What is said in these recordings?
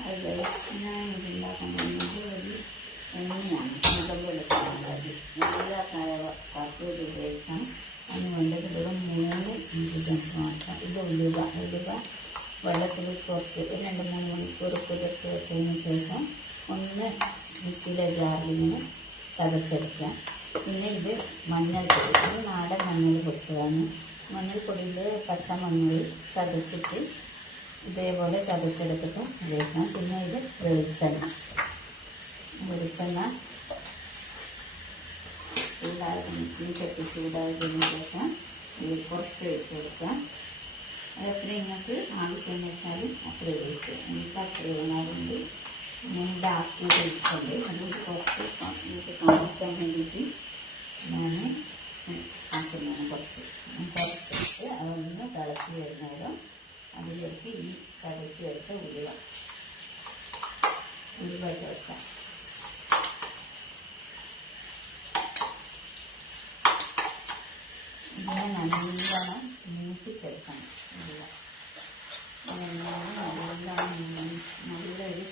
അത് ഞാൻ ഇതുണ്ടാക്കാൻ പോകുന്നത് ഒരു എണ്ണയാണ് മുതലെടുക്കാനുള്ളത് നല്ല കറവ കറുത്തത് ഉപയോഗിക്കണം അതിന് വേണ്ടത് വെറും മൂന്ന് ഇൻഗ്രീഡിയൻസ് മാത്രം ഇത് ഉലുവ ഉലുവ വെള്ളത്തിൽ കുറച്ച് രണ്ട് മൂന്ന് മണിക്കൂർ കുതിർത്ത് വെച്ചതിന് ശേഷം ഒന്ന് മിക്സിയിലെ ജാറിൽ ഇങ്ങനെ ചതച്ചെടുക്കാം പിന്നെ ഇത് മഞ്ഞൾപ്പൊടി ഇത് നാടൻ മഞ്ഞൾ പൊടിച്ചതാണ് മഞ്ഞൾപ്പൊടിയിൽ പച്ചമഞ്ഞൾ ചതച്ചിട്ട് ഇതേപോലെ ചതച്ചെടുത്തിട്ട് ഉപയോഗിക്കണം പിന്നെ ഇത് വെളിച്ചെണ്ണ. വെളിച്ചെണ്ണ ചൂടായതിന് ചീച്ചട്ടി ചൂടായതിന് ശേഷം ഇത് കുറച്ച് ഒഴിച്ച് കൊടുക്കാം. അതെത്ര നിങ്ങൾക്ക് ആവശ്യം വെച്ചാൽ അത്ര ഒഴിച്ച് എനിക്ക് അത്ര വേണമാറുണ്ട് ഞാൻ ആക്കി ഒഴിച്ചുണ്ട് അത് കുറച്ച് ഇത് കാണിക്കാൻ വേണ്ടിയിട്ട് ഞാൻ ആക്കുന്നതാണ് കുറച്ച്. കുറച്ചിട്ട് അതൊന്ന് തിളച്ച് വരുന്നേരം അതിലേക്ക് ഈ ചതച്ച് വെച്ച ഉലുവ ഉലുവ ചേർക്കാം ഇതിനെ നല്ല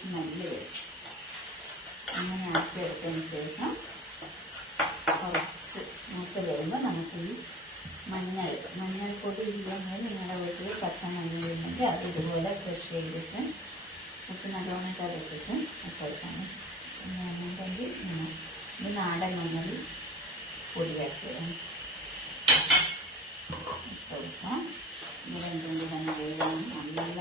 സ്മെല്ല് വരും അങ്ങനെ ആക്കിയെടുത്തതിന് ശേഷം കുറച്ച് മൂത്ത് വരുമ്പോൾ നമുക്ക് ഈ മഞ്ഞൾ മഞ്ഞൾപ്പൊടി ഇല്ലെങ്കിൽ നിങ്ങളുടെ വീട്ടിൽ പച്ചമഞ്ഞൾ ഉണ്ടെങ്കിൽ അത് ഇതുപോലെ ഫ്രഷ് ചെയ്തിട്ട് ഉപ്പ് നല്ലോണം കലക്കിട്ട് ഇട്ടെടുക്കാം ഞാനുണ്ടെങ്കിൽ ഇത് നാടൻ മഞ്ഞൾ പൊടിയാക്കിയതാണ് ഇട്ടെടുക്കാം ഇത് രണ്ടും കൂടെ നല്ലോണം നല്ല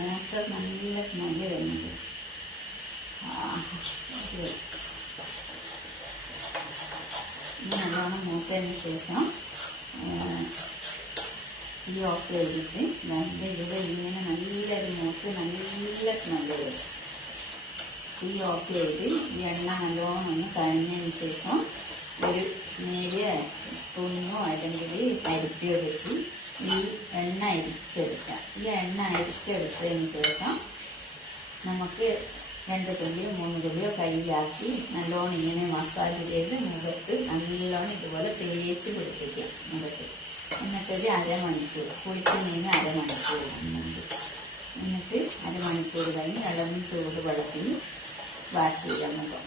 മൂത്ത നല്ല സ്മെല്ല് വരുന്നത് നല്ലോണം മൂത്തതിന് ശേഷം ഈ ഓഫ് ചെയ്തിട്ട് രണ്ട് ഇവിടെ ഇങ്ങനെ നല്ലൊരു മൂത്ത് നല്ല സ്മെല്ല് വരും. ഈ ഓഫ് ചെയ്ത് ഈ എണ്ണ നല്ലോണം ഒന്ന് കഴിഞ്ഞതിന് ശേഷം ഒരു നേരിയ തുണിയോ അല്ലെങ്കിൽ അരിപ്പിയോ വെച്ച് ഈ എണ്ണ അരിച്ചെടുക്കാം. ഈ എണ്ണ അരിച്ചെടുത്തതിന് ശേഷം നമുക്ക് രണ്ട് തുള്ളിയോ മൂന്ന് തുള്ളിയോ കയ്യിലാക്കി നല്ലോണം ഇങ്ങനെ മസാജ് ചെയ്ത് മുഖത്ത് നല്ലോണം ഇതുപോലെ തേച്ച് പിടിപ്പിക്കാം മുഖത്ത്. എന്നിട്ടൊരു അരമണിക്കൂർ കുളിക്കുന്നതിന് അരമണിക്കൂർ എന്നിട്ട് അരമണിക്കൂർ കഴിഞ്ഞ് ഇളം ചൂട് വെള്ളത്തിൽ വാഷ് ചെയ്യാൻ മുഖം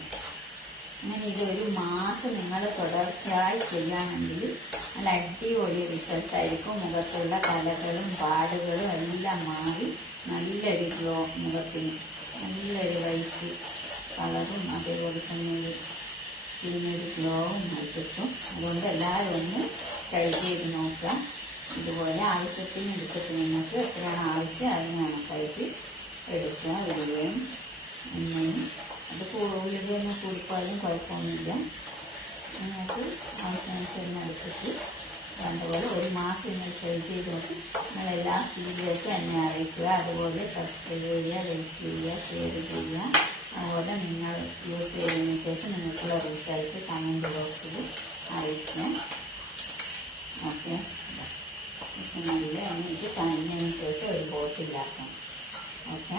അങ്ങനെ ഇതൊരു മാസം നിങ്ങൾ തുടർച്ചയായി ചെയ്യുകയാണെങ്കിൽ നല്ല അടിപൊളി റിസൾട്ട് ആയിരിക്കും മുഖത്തുള്ള കലകളും പാടുകളും എല്ലാം മാറി നല്ലൊരു ഗ്ലോ മുഖത്തിന്. നല്ലൊരു വൈറ്റ് കളറും അതേപോലെ തന്നെ ഒരു സ്കിന്നൊരു ഗ്ലോവും ആയി കിട്ടും അതുകൊണ്ട് എല്ലാവരും ഒന്ന് ട്രൈ ചെയ്ത് നോക്കുക. ഇതുപോലെ ആവശ്യത്തിന് എടുത്തിട്ട് നിങ്ങൾക്ക് എത്രയാണ് ആവശ്യം അതിന് കണക്കായിട്ട് എടുക്കുക വരികയും എണ്ണയും അത് കൂടുതലും കൂടിപ്പോയാലും കുഴപ്പമൊന്നുമില്ല. നിങ്ങൾക്ക് ആവശ്യാനുസരണം എടുത്തിട്ട് വേണ്ടപോലെ ഒരു മാസം നിങ്ങൾ ട്രൈ ചെയ്ത് നോക്കി നിങ്ങളെല്ലാ ഫീഡിലേക്ക് എന്നെ അറിയിക്കുക അതുപോലെ സബ്സ്ക്രൈബ് ചെയ്യുക ലൈക്ക് ചെയ്യുക ഷെയർ ചെയ്യുക. അതുപോലെ നിങ്ങൾ യൂസ് ചെയ്തതിന് ശേഷം നിങ്ങൾക്കുള്ള റിസൾട്ട് കമന്റ് ബോക്സിൽ അറിയിക്കുക ഓക്കെ നല്ല എന്നിട്ട് കഴിഞ്ഞതിന് ശേഷം ഒരു ബോട്ടിലാക്കാം ഓക്കെ